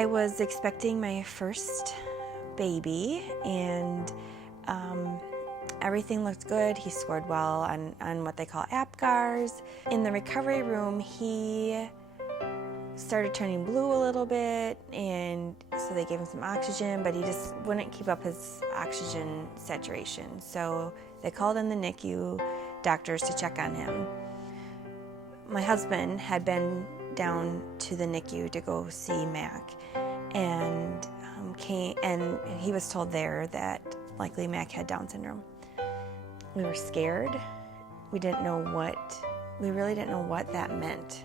I was expecting my first baby, and everything looked good. He scored well on what they call APGARs. In the recovery room, he started turning blue a little bit, and so they gave him some oxygen, but he just wouldn't keep up his oxygen saturation. So they called in the NICU doctors to check on him. My husband had been down to the NICU to go see Mac, and he was told there that likely Mac had Down syndrome. We were scared. We really didn't know what that meant.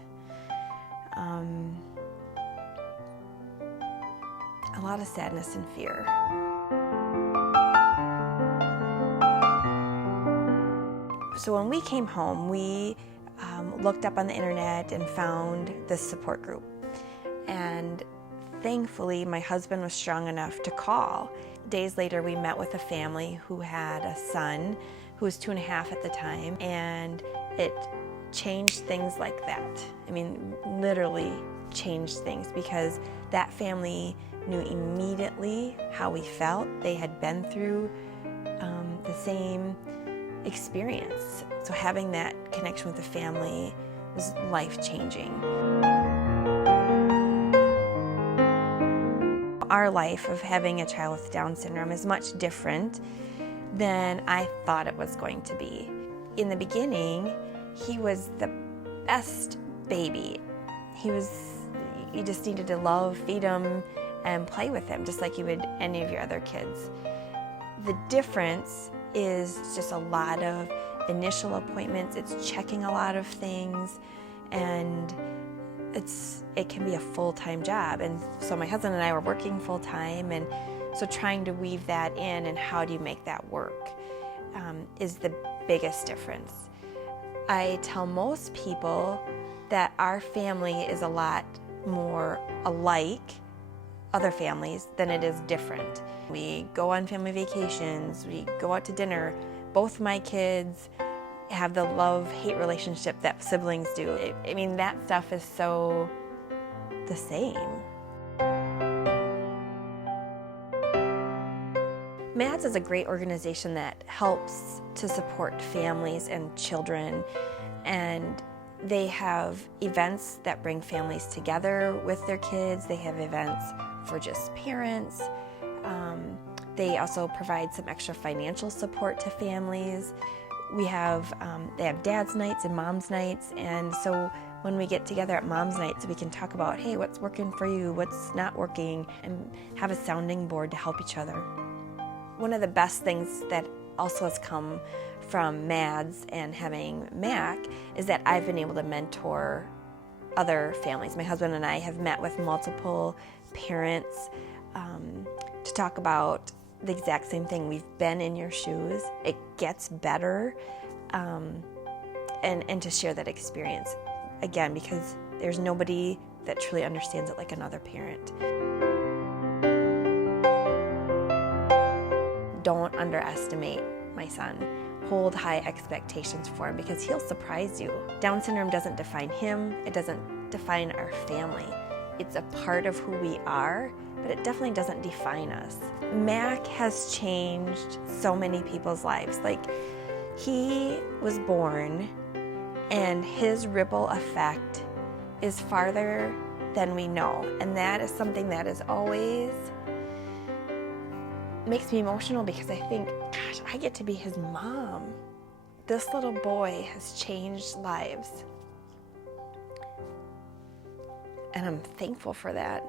A lot of sadness and fear. So when we came home, we looked up on the internet and found this support group. And thankfully, my husband was strong enough to call. Days later, we met with a family who had a son who was 2.5 at the time, and it changed things like that. I mean, literally changed things, because that family knew immediately how we felt. They had been through the same experience. So having that connection with the family was life-changing. Our life of having a child with Down syndrome is much different than I thought it was going to be. In the beginning, he was the best baby. You just needed to love, feed him, and play with him, just like you would any of your other kids. The difference is just a lot of initial appointments. It's checking a lot of things, and it can be a full-time job. And so my husband and I were working full-time, and so trying to weave that in and how do you make that work is the biggest difference. I tell most people that our family is a lot more alike other families than it is different. We go on family vacations, we go out to dinner. Both my kids have the love-hate relationship that siblings do. I mean, that stuff is so the same. MADS is a great organization that helps to support families and children, and they have events that bring families together with their kids. They have events for just parents. They also provide some extra financial support to families. They have dad's nights and mom's nights, and so when we get together at mom's nights, we can talk about, hey, what's working for you, what's not working, and have a sounding board to help each other. One of the best things that also has come from MADS and having Mac is that I've been able to mentor other families. My husband and I have met with multiple parents to talk about the exact same thing. We've been in your shoes. It gets better, and to share that experience. Again, because there's nobody that truly understands it like another parent. Don't underestimate my son. Hold high expectations for him, because he'll surprise you. Down syndrome doesn't define him. It doesn't define our family. It's a part of who we are, but it definitely doesn't define us. Mac has changed so many people's lives. Like, he was born, and his ripple effect is farther than we know. And that is something that is always makes me emotional, because I think, gosh, I get to be his mom. This little boy has changed lives. And I'm thankful for that.